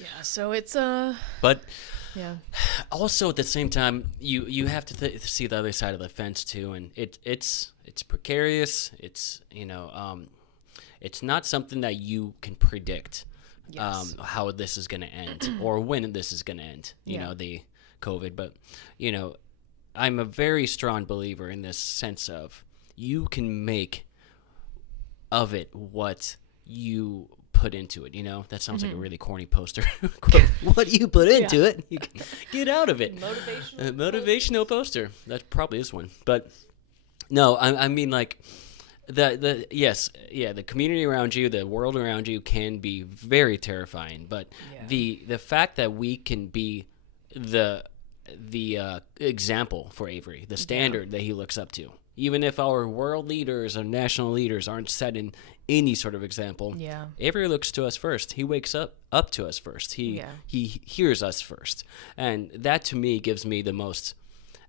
Yeah, so it's But yeah. also at the same time, you have to see the other side of the fence too, and it's precarious. It's not something that you can predict Yes. how this is going to end or when this is going to end. The COVID, but I'm a very strong believer in this sense of you can make of it what you put into it. That sounds like a really corny poster quote. What you put into it, you can get out of it. Motivational poster. That probably is one. But no, I mean like the community around you, the world around you can be very terrifying. But the fact that we can be the example for Avery, the standard that he looks up to. Even if our world leaders or national leaders aren't setting any sort of example, Avery looks to us first. He wakes up to us first. He hears us first. And that to me gives me the most,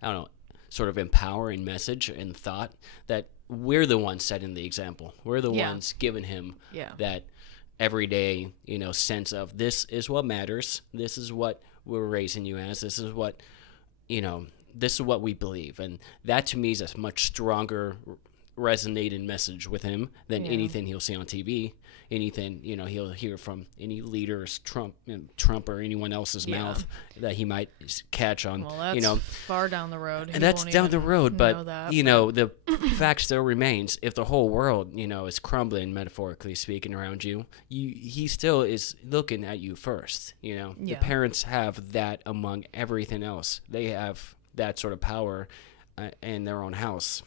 I don't know, sort of empowering message and thought that we're the ones setting the example. We're the ones giving him that everyday, sense of this is what matters. This is what we're raising you as. This is what, this is what we believe. And that to me is a much stronger resonating message with him than anything he'll see on TV, anything, he'll hear from any leaders, Trump or anyone else's mouth that he might catch on, well, that's far down the road. And that's down the road, but, the fact still remains, if the whole world, is crumbling, metaphorically speaking, around you, he still is looking at you first, The parents have that among everything else. They have that sort of power in their own house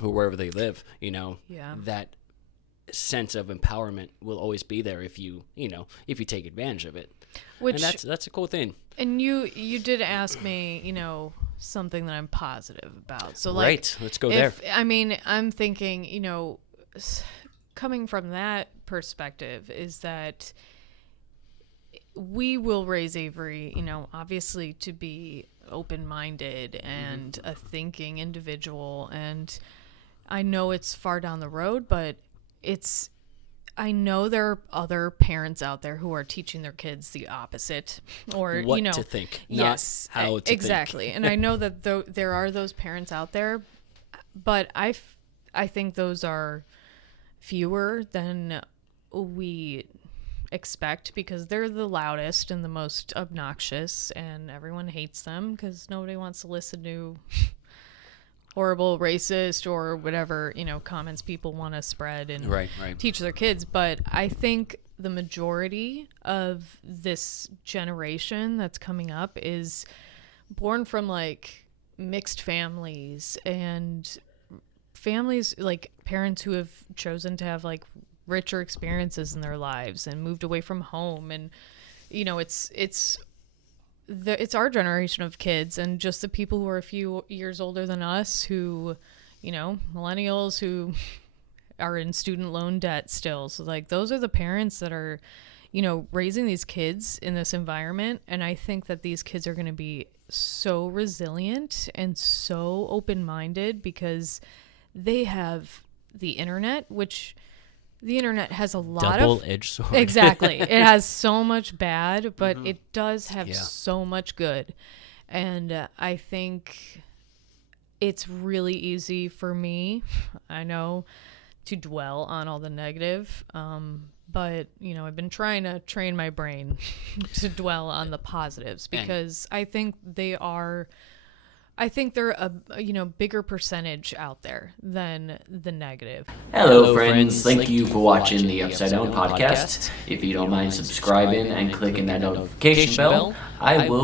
or wherever they live, that sense of empowerment will always be there if you take advantage of it. And that's a cool thing. And you did ask me, something that I'm positive about. So right, let's go there. I mean, I'm thinking, coming from that perspective is that we will raise Avery, obviously to be open-minded and a thinking individual. And I know it's far down the road, but I know there are other parents out there who are teaching their kids the opposite, or what to think, yes, not how to exactly. think. And I know that there are those parents out there, but I think those are fewer than we expect, because they're the loudest and the most obnoxious, and everyone hates them because nobody wants to listen to horrible racist or whatever comments people want to spread and teach their kids. But I think the majority of this generation that's coming up is born from like mixed families, and families like parents who have chosen to have like richer experiences in their lives and moved away from home. And it's our generation of kids, and just the people who are a few years older than us who, millennials who are in student loan debt still. So like those are the parents that are, raising these kids in this environment. And I think that these kids are going to be so resilient and so open-minded because they have the internet, which the internet has a lot double-edged sword. Exactly. It has so much bad, but it does have so much good. And I think it's really easy for me, I know, to dwell on all the negative. But, I've been trying to train my brain to dwell on the positives, because I think they're a bigger percentage out there than the negative. Hello friends, thank you for watching the Upside Down podcast. If you don't mind subscribing and clicking that notification bell, I will